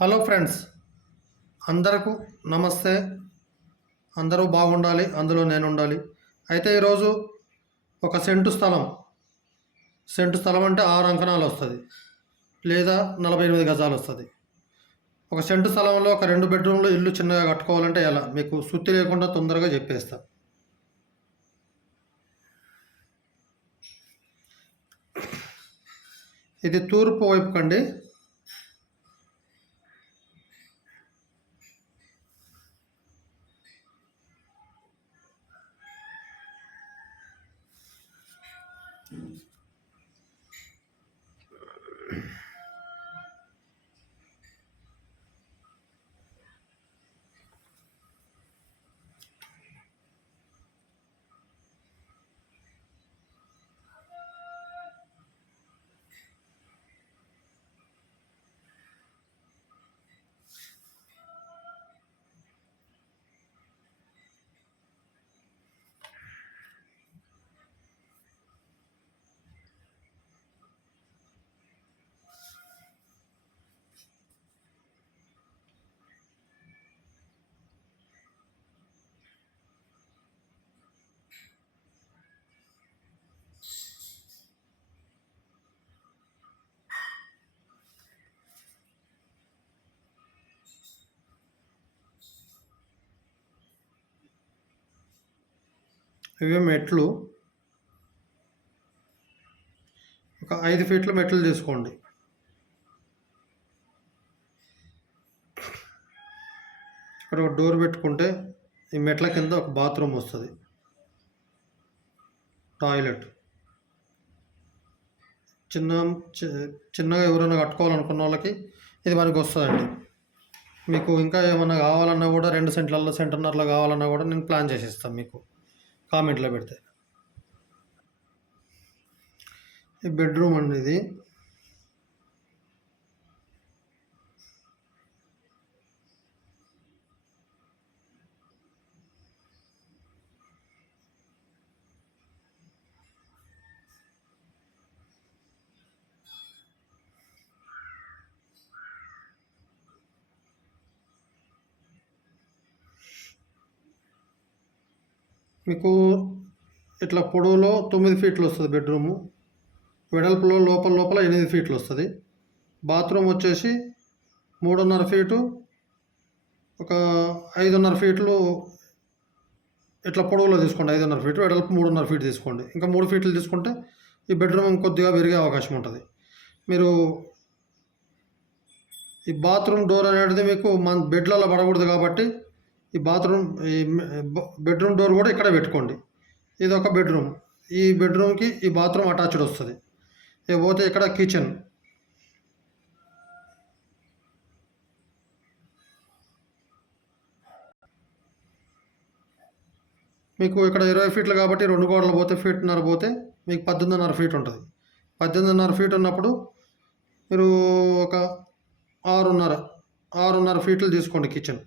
Hello friends అందరకు నమస్తే. అందరూ బాగుండాలి అందులో నేను ఉండాలి అయితే ఈరోజు ఒక సెంటు స్థలం. సెంటు స్థలం అంటే ఆరు అంకణాలు వస్తుంది. లేదా నలభై ఎనిమిది గజాలు వస్తుంది. ఒక సెంటు స్థలంలో ఒక రెండు బెడ్రూమ్లో ఇల్లు చిన్నగా కట్టుకోవాలంటే ఎలా? మీకు సుత్తి లేకుండా తొందరగా చెప్పేస్తా. ఇది తూర్పు వైపు కండి. ఇవే మెట్లు. ఒక ఐదు ఫీట్ల మెట్లు తీసుకోండి. ఇక్కడ ఒక డోర్ పెట్టుకుంటే ఈ మెట్ల కింద ఒక బాత్రూమ్ వస్తుంది. టాయిలెట్. చిన్న చి- చిన్నగా ఎవరైనా కట్టుకోవాలనుకున్న వాళ్ళకి ఇది మనకు వస్తుందండి. మీకు ఇంకా ఏమన్నా కావాలన్నా కూడా రెండు సెంట్లలో సెంటర్నర్లో కావాలన్నా కూడా నేను ప్లాన్ చేసి ఇస్తాను మీకు. కామెంట్లో పెడితే ఈ బెడ్రూమ్ అండి ఇది మీకు ఇట్లా పొడవులో తొమ్మిది ఫీట్లు వస్తుంది బెడ్రూము. వెడల్పులో లోపల లోపల ఎనిమిది ఫీట్లు వస్తుంది. బాత్రూమ్ వచ్చేసి మూడున్నర ఫీటు ఒక ఐదున్నర ఫీట్లు ఇట్లా పొడవులో తీసుకోండి. ఐదున్నర ఫీటు వెడల్పు మూడున్నర ఫీట్ తీసుకోండి. ఇంకా మూడు ఫీట్లు తీసుకుంటే ఈ బెడ్రూమ్ కొద్దిగా పెరిగే అవకాశం ఉంటుంది. మీరు ఈ బాత్రూమ్ డోర్ అనేది మీకు మన బెడ్లలో పడకూడదు కాబట్టి ఈ బాత్రూమ్ ఈ బెడ్రూమ్ డోర్ కూడా ఇక్కడ పెట్టుకోండి. ఇది ఒక బెడ్రూమ్. ఈ బెడ్రూమ్కి ఈ బాత్రూమ్ అటాచ్డ్ వస్తుంది. ఇక పోతే ఇక్కడ కిచెన్. మీకు ఇక్కడ ఇరవై ఫీట్లు కాబట్టి రెండు గోడలు పోతే ఫీట్న్నర పోతే మీకు పద్దెనిమిదిన్నర ఫీట్ ఉంటుంది. పద్దెనిమిదిన్నర ఫీట్ ఉన్నప్పుడు మీరు ఒక ఆరున్నర ఆరున్నర ఫీట్లు తీసుకోండి కిచెన్.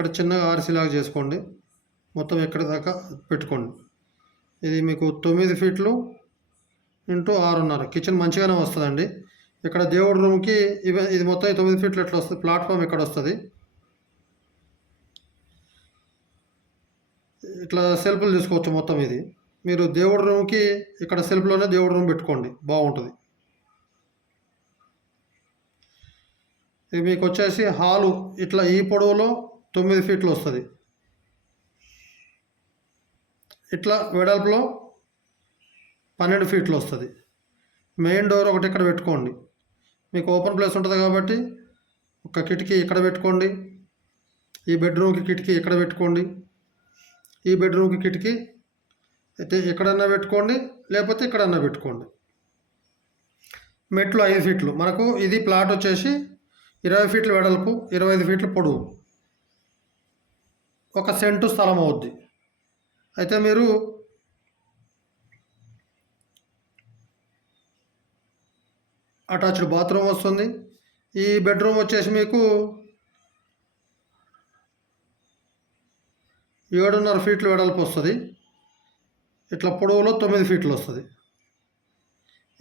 ఇక్కడ చిన్నగా ఆర్సీలాగా చేసుకోండి. మొత్తం ఎక్కడి దాకా పెట్టుకోండి. ఇది మీకు తొమ్మిది ఫీట్లు ఇంటూ ఆరున్నర. కిచెన్ మంచిగానే వస్తుందండి. ఇక్కడ దేవుడి రూమ్కి ఇవి ఇది మొత్తం తొమ్మిది ఫీట్లు ఎట్లా వస్తుంది? ప్లాట్ఫామ్ ఎక్కడ వస్తుంది? ఇట్లా సెల్ఫ్లు తీసుకోవచ్చు మొత్తం ఇది. మీరు దేవుడి రూమ్కి ఇక్కడ సెల్ఫ్లోనే దేవుడి రూమ్ పెట్టుకోండి. బాగుంటుంది. ఇది మీకు వచ్చేసి హాలు. ఇట్లా ఈ పొడవులో తొమ్మిది ఫీట్లు వస్తుంది. ఇట్లా వెడల్పులో పన్నెండు ఫీట్లు వస్తుంది. మెయిన్ డోర్ ఒకటి ఇక్కడ పెట్టుకోండి. మీకు ఓపెన్ ప్లేస్ ఉంటుంది కాబట్టి ఒక కిటికీ ఇక్కడ పెట్టుకోండి. ఈ బెడ్రూమ్కి కిటికీ ఇక్కడ పెట్టుకోండి. ఈ బెడ్రూమ్కి కిటికీ అయితే ఎక్కడన్నా పెట్టుకోండి లేకపోతే ఇక్కడన్నా పెట్టుకోండి. మెట్లు ఐదు ఫీట్లు. మనకు ఇది ప్లాట్ వచ్చేసి ఇరవై ఫీట్లు వెడల్పు ఇరవై ఐదు ఫీట్లు పొడవు. ఒక సెంటు స్థలం అవుద్ది. అయితే మీరు అటాచ్డ్ బాత్రూమ్ వస్తుంది. ఈ బెడ్రూమ్ వచ్చేసి మీకు ఏడున్నర ఫీట్లు వెడల్పు వస్తుంది. ఇట్లా పొడవులో తొమ్మిది ఫీట్లు వస్తుంది.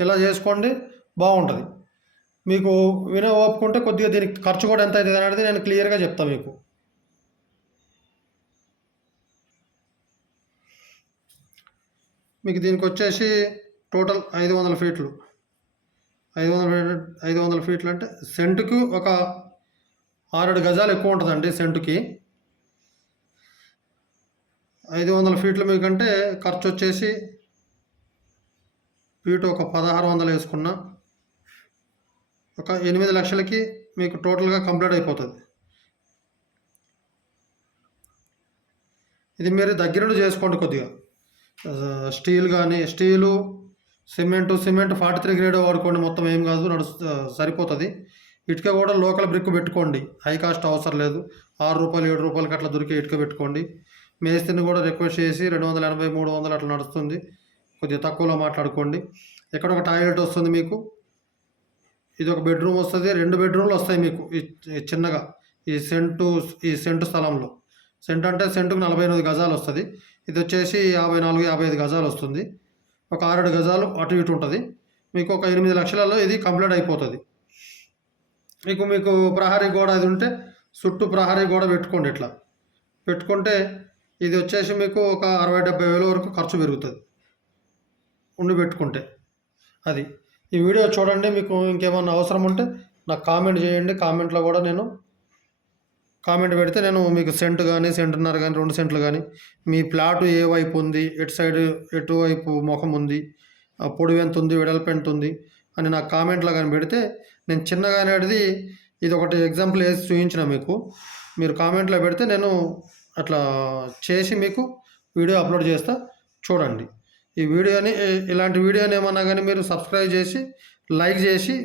ఇలా చేసుకోండి బాగుంటుంది. మీకు వినే ఓపుకుంటే కొద్దిగా దీనికి ఖర్చు కూడా ఎంత అవుతుంది అనేది నేను క్లియర్గా చెప్తాను మీకు. మీకు దీనికి వచ్చేసి టోటల్ ఐదు వందల ఫీట్లు. ఐదు వందల ఫీట్ ఐదు వందల ఫీట్లు అంటే సెంటుకు ఒక ఆరేడు గజాలు ఎక్కువ ఉంటుందండి సెంటుకి. ఐదు వందల ఫీట్లు మీకంటే ఖర్చు వచ్చేసి ఫీట్ ఒక పదహారు వందలు వేసుకున్నా ఒక ఎనిమిది లక్షలకి మీకు టోటల్గా కంప్లీట్ అయిపోతుంది. ఇది మీరు దగ్గరుండి చేసుకోండి కొద్దిగా. స్టీల్ కానీ steel cement cement forty three grade వాడుకోండి. మొత్తం ఏం కాదు నడుస్తు సరిపోతుంది. ఇటుక కూడా లోకల్ బ్రిక్ పెట్టుకోండి. హై కాస్ట్ అవసరం లేదు. ఆరు రూపాయలు ఏడు రూపాయలకి అట్లా దొరికే ఇటుక పెట్టుకోండి. మేస్త్రిని కూడా రిక్వెస్ట్ చేసి రెండు వందల ఎనభై మూడు వందలు అట్లా నడుస్తుంది. కొద్దిగా తక్కువలో మాట్లాడుకోండి. ఇక్కడ ఒక టాయిలెట్ వస్తుంది మీకు. ఇది ఒక బెడ్రూమ్ వస్తుంది. రెండు బెడ్రూమ్లు వస్తాయి మీకు. ఈ చిన్నగా. ఈ సెంటు ఈ సెంటు స్థలంలో. సెంట్ అంటే సెంటుకు నలభై ఎనిమిది గజాలు వస్తుంది. ఇది వచ్చేసి యాభై నాలుగు యాభై ఐదు గజాలు వస్తుంది. ఒక ఆరేడు గజాలు అటు ఇటు ఉంటుంది. మీకు ఒక ఎనిమిది లక్షలలో ఇది కంప్లీట్ అయిపోతుంది. మీకు మీకు ప్రహరీ గోడ అది ఉంటే చుట్టూ ప్రహరీ గోడ పెట్టుకోండి ఇట్లా. పెట్టుకుంటే ఇది వచ్చేసి మీకు ఒక అరవై డెబ్బై వేల వరకు ఖర్చు పెరుగుతుంది. ఉండి పెట్టుకుంటే. అది. ఈ వీడియో చూడండి మీకు ఇంకేమన్నా అవసరం ఉంటే నాకు కామెంట్ చేయండి. కామెంట్లో కూడా నేను కామెంట్ పెడితే నేను మీకు సెంట్ కానీ సెంటున్నర కానీ రెండు సెంట్లు కానీ మీ ప్లాట్ ఏ వైపు ఉంది ఎటు సైడ్ ఎటువైపు ముఖం ఉంది ఆ పొడవు ఎంత ఉంది వెడల్పు ఎంత ఉంది అని నాకు కామెంట్లో కానీ పెడితే నేను చిన్నగా అనేది ఇది ఒకటి ఎగ్జాంపుల్ వేసి చూపించిన మీకు. మీరు కామెంట్లో పెడితే నేను అట్లా చేసి మీకు వీడియో అప్లోడ్ చేస్తా చూడండి. ఈ వీడియోని ఇలాంటి వీడియోని ఏమన్నా కానీ మీరు సబ్స్క్రైబ్ చేసి లైక్ చేసి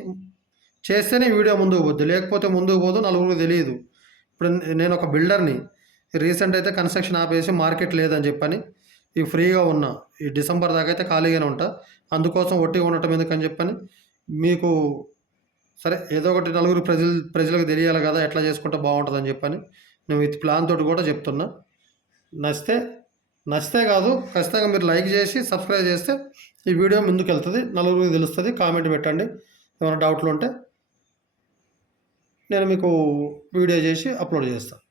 చేస్తేనే వీడియో ముందుకు పోద్ది. లేకపోతే ముందుకు పోదు నలుగురికి తెలియదు. ఇప్పుడు నేను ఒక బిల్డర్ని రీసెంట్ అయితే కన్స్ట్రక్షన్ ఆపేసి మార్కెట్ లేదని చెప్పని ఈ ఫ్రీగా ఉన్నా ఈ డిసెంబర్ దాకా అయితే ఖాళీగానే ఉంటా అందుకోసం ఒట్టి ఉండటం ఎందుకని చెప్పని మీకు సరే ఏదో ఒకటి నలుగురు ప్రజలు ప్రజలకు తెలియాలి కదా ఎట్లా చేసుకుంటే బాగుంటుందని చెప్పని నేను విత్ ప్లాన్ తోటి కూడా చెప్తున్నా. నచ్చితే నచ్చితే కాదు ఖచ్చితంగా మీరు లైక్ చేసి సబ్స్క్రైబ్ చేస్తే ఈ వీడియో ముందుకు వెళ్తుంది నలుగురికి తెలుస్తుంది కామెంట్ పెట్టండి ఏమైనా డౌట్లు ఉంటే. నేను మీకు వీడియో చేసి అప్లోడ్ చేస్తాను